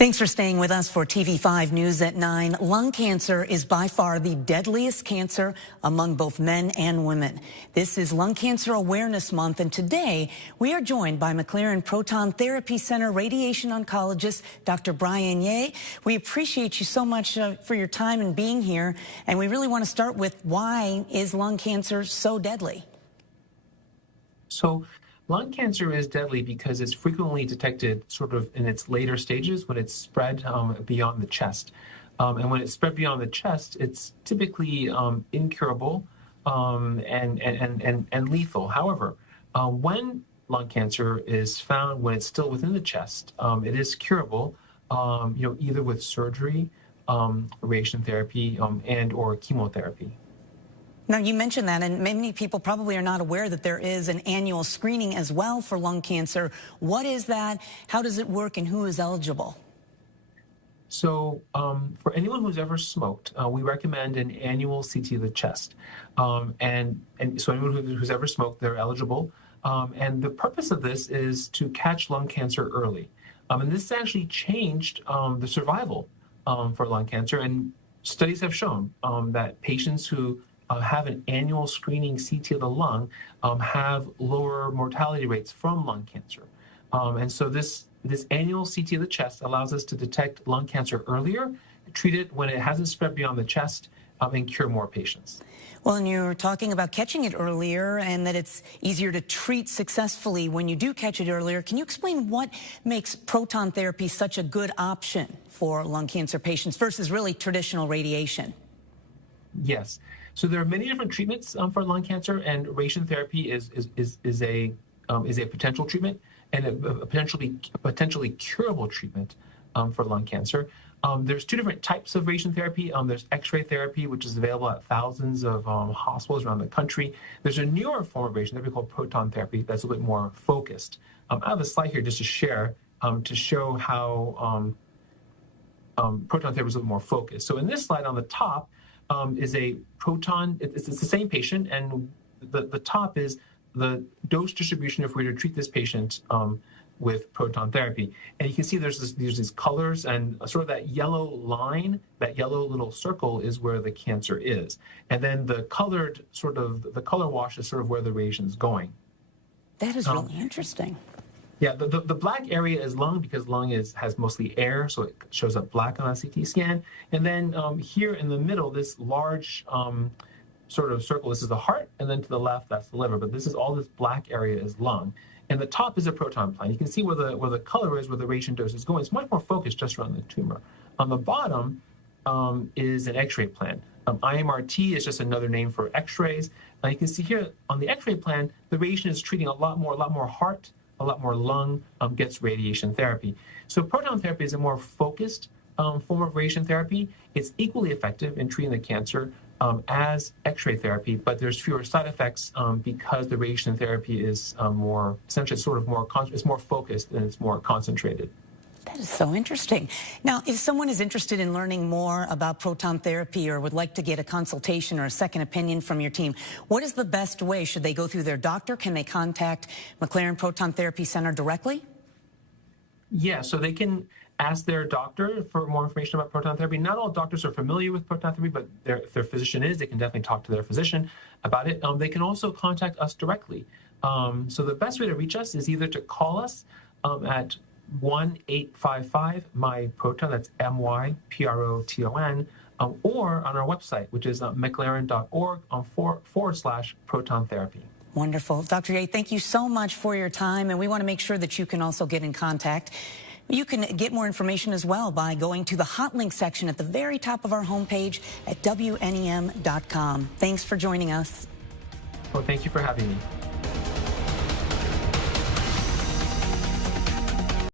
Thanks for staying with us for TV5 News at 9. Lung cancer is by far the deadliest cancer among both men and women. This is Lung Cancer Awareness Month, and today we are joined by McLaren Proton Therapy Center radiation oncologist Dr. Brian Yeh. We appreciate you so much for your time and being here, and we really want to start with why is lung cancer so deadly? So lung cancer is deadly because it's frequently detected sort of in its later stages when it's spread beyond the chest. And when it's spread beyond the chest, it's typically incurable and lethal. However, when lung cancer is found when it's still within the chest, it is curable, either with surgery, radiation therapy, and or chemotherapy. Now, you mentioned that, and many people probably are not aware that there is an annual screening as well for lung cancer. What is that? How does it work, and who is eligible? So for anyone who's ever smoked, we recommend an annual CT of the chest. And so anyone who's ever smoked, they're eligible. And the purpose of this is to catch lung cancer early. And this has actually changed the survival for lung cancer. And studies have shown that patients who have an annual screening CT of the lung have lower mortality rates from lung cancer. And so this annual CT of the chest allows us to detect lung cancer earlier, treat it when it hasn't spread beyond the chest, and cure more patients. Well, and you were talking about catching it earlier and that it's easier to treat successfully when you do catch it earlier. Can you explain what makes proton therapy such a good option for lung cancer patients versus really traditional radiation? Yes. So there are many different treatments for lung cancer, and radiation therapy is a potential treatment and a potentially curable treatment for lung cancer. There's two different types of radiation therapy. There's X-ray therapy, which is available at thousands of hospitals around the country. There's a newer form of radiation therapy called proton therapy that's a little bit more focused. I have a slide here just to share to show how proton therapy is a little more focused. So in this slide on the top, is a proton, it's the same patient, and the top is the dose distribution if we were to treat this patient with proton therapy. And you can see there's these colors, and sort of that yellow line, that yellow little circle is where the cancer is. And then the colored the color wash is sort of where the radiation is going. That is really interesting. Yeah, the black area is lung because lung has mostly air, so it shows up black on a CT scan. And then here in the middle, this large sort of circle, this is the heart, and then to the left, that's the liver. But this black area is lung. And the top is a proton plane. You can see where the color is, where the radiation dose is going. It's much more focused just around the tumor. On the bottom is an X-ray plan. IMRT is just another name for X-rays. You can see here on the X-ray plan, the radiation is treating a lot more heart, a lot more lung, gets radiation therapy. So proton therapy is a more focused form of radiation therapy. It's equally effective in treating the cancer as X-ray therapy, but there's fewer side effects because the radiation therapy is it's more focused and it's more concentrated. That is so interesting. Now, if someone is interested in learning more about proton therapy or would like to get a consultation or a second opinion from your team, what is the best way? Should they go through their doctor? Can they contact McLaren Proton Therapy Center directly? Yeah, so they can ask their doctor for more information about proton therapy. Not all doctors are familiar with proton therapy, but if their physician is, they can definitely talk to their physician about it. They can also contact us directly. So the best way to reach us is either to call us at 1-855-MY-PROTON, that's MYPROTON, or on our website, which is mclaren.org/proton therapy. Wonderful. Dr. Yeh, thank you so much for your time, and we want to make sure that you can also get in contact. You can get more information as well by going to the hot link section at the very top of our homepage at WNEM.com. Thanks for joining us. Well, thank you for having me.